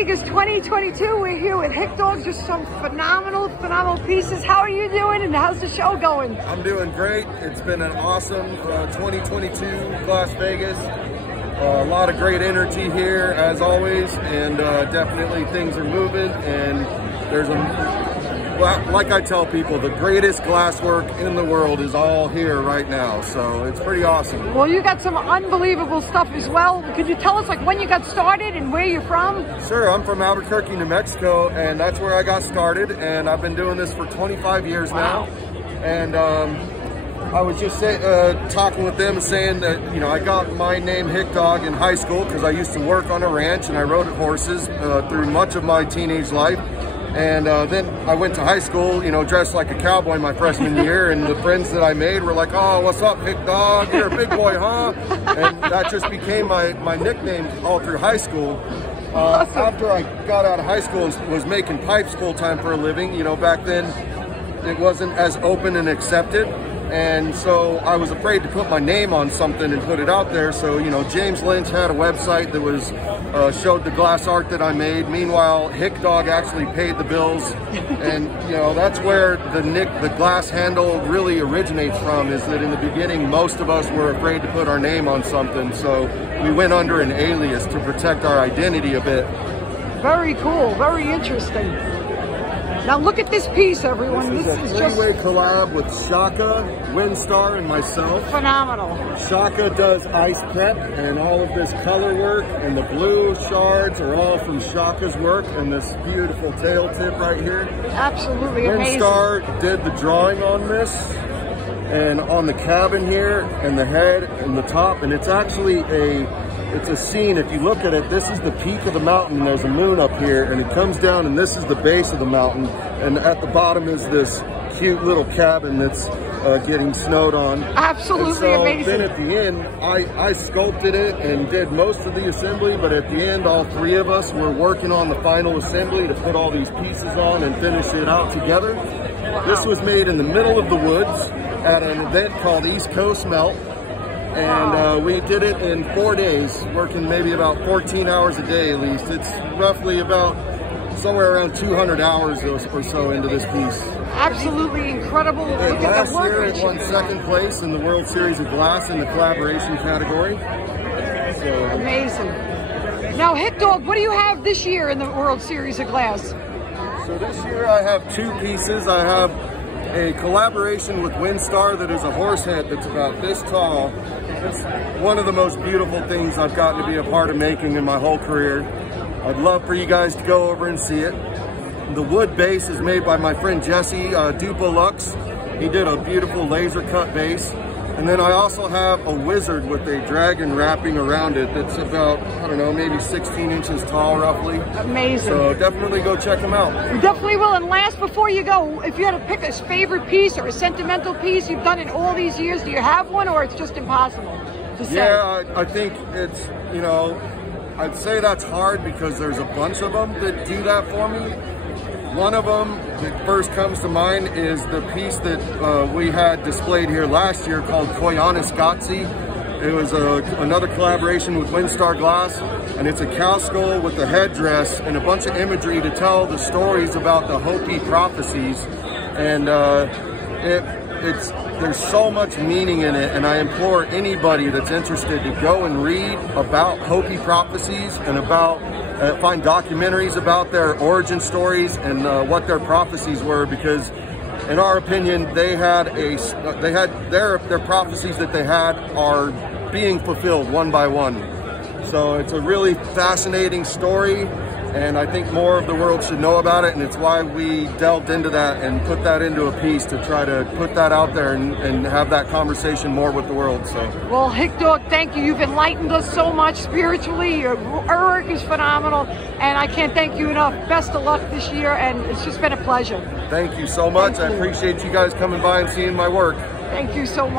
Vegas 2022. We're here with Hicdog, just some phenomenal pieces. How are you doing and how's the show going? I'm doing great. It's been an awesome 2022 Las Vegas. A lot of great energy here as always, and definitely things are moving, and there's like I tell people, the greatest glasswork in the world is all here right now, so it's pretty awesome. Well, you got some unbelievable stuff as well. Could you tell us like when you got started and where you're from? Sure, I'm from Albuquerque, New Mexico, and that's where I got started, and I've been doing this for 25 years now. And I was just talking with them, saying that, you know, I got my name Hicdog in high school because I used to work on a ranch and I rode horses through much of my teenage life. And then I went to high school, you know, dressed like a cowboy my freshman year, and the friends that I made were like, "Oh, what's up, Hicdog? You're a big boy, huh?" And that just became my nickname all through high school. Awesome. After I got out of high school and was making pipes full-time for a living, you know, back then it wasn't as open and accepted. And so I was afraid to put my name on something and put it out there. So, you know, James Lynch had a website that was showed the glass art that I made. Meanwhile, Hicdog actually paid the bills. And, you know, that's where the glass handle really originates from, is that in the beginning, most of us were afraid to put our name on something. So we went under an alias to protect our identity a bit. Very cool, very interesting. Now look at this piece, everyone. This is a three-way collab with Shaka, Windstar, and myself. Phenomenal. Shaka does ice prep, and all of this color work and the blue shards are all from Shaka's work, and this beautiful tail tip right here. Absolutely amazing. Windstar did the drawing on this, and on the cabin here, and the head and the top, and it's actually it's a scene. If you look at it, this is the peak of the mountain. There's a moon up here, and it comes down, and this is the base of the mountain. And at the bottom is this cute little cabin that's getting snowed on. Absolutely so amazing. Then at the end, I sculpted it and did most of the assembly, but at the end, all three of us were working on the final assembly to put all these pieces on and finish it out together. Wow. This was made in the middle of the woods at an event called East Coast Melt. And we did it in 4 days, working maybe about 14 hours a day at least. It's roughly about somewhere around 200 hours or so into this piece. Absolutely incredible. Look at the last year it won second place in the World Series of Glass in the collaboration category. So, amazing. Now Hicdog, what do you have this year in the World Series of Glass? So this year I have two pieces. I have a collaboration with Windstar that is a horse head that's about this tall. It's one of the most beautiful things I've gotten to be a part of making in my whole career. I'd love for you guys to go over and see it. The wood base is made by my friend Jesse Dupolux. He did a beautiful laser cut base. And then I also have a wizard with a dragon wrapping around it that's about, I don't know, maybe 16 inches tall roughly. Amazing. So definitely go check them out. We definitely will. And last, before you go, if you had to pick a favorite piece or a sentimental piece you've done in all these years, do you have one, or it's just impossible to say? Yeah, I think it's, you know, I'd say that's hard because there's a bunch of them that do that for me. One of them that first comes to mind is the piece that we had displayed here last year called Koyanis Gotzi. It was another collaboration with Windstar Glass, and it's a cow skull with a headdress and a bunch of imagery to tell the stories about the Hopi prophecies. And there's so much meaning in it, and I implore anybody that's interested to go and read about Hopi prophecies and about find documentaries about their origin stories and what their prophecies were, because in our opinion their prophecies that they had are being fulfilled one by one. So it's a really fascinating story, and I think more of the world should know about it, and it's why we delved into that and put that into a piece to try to put that out there and have that conversation more with the world. So, well, Hicdog, thank you. You've enlightened us so much spiritually. Your work is phenomenal, and I can't thank you enough. Best of luck this year, and it's just been a pleasure. Thank you so much. I appreciate you guys coming by and seeing my work. Thank you so much.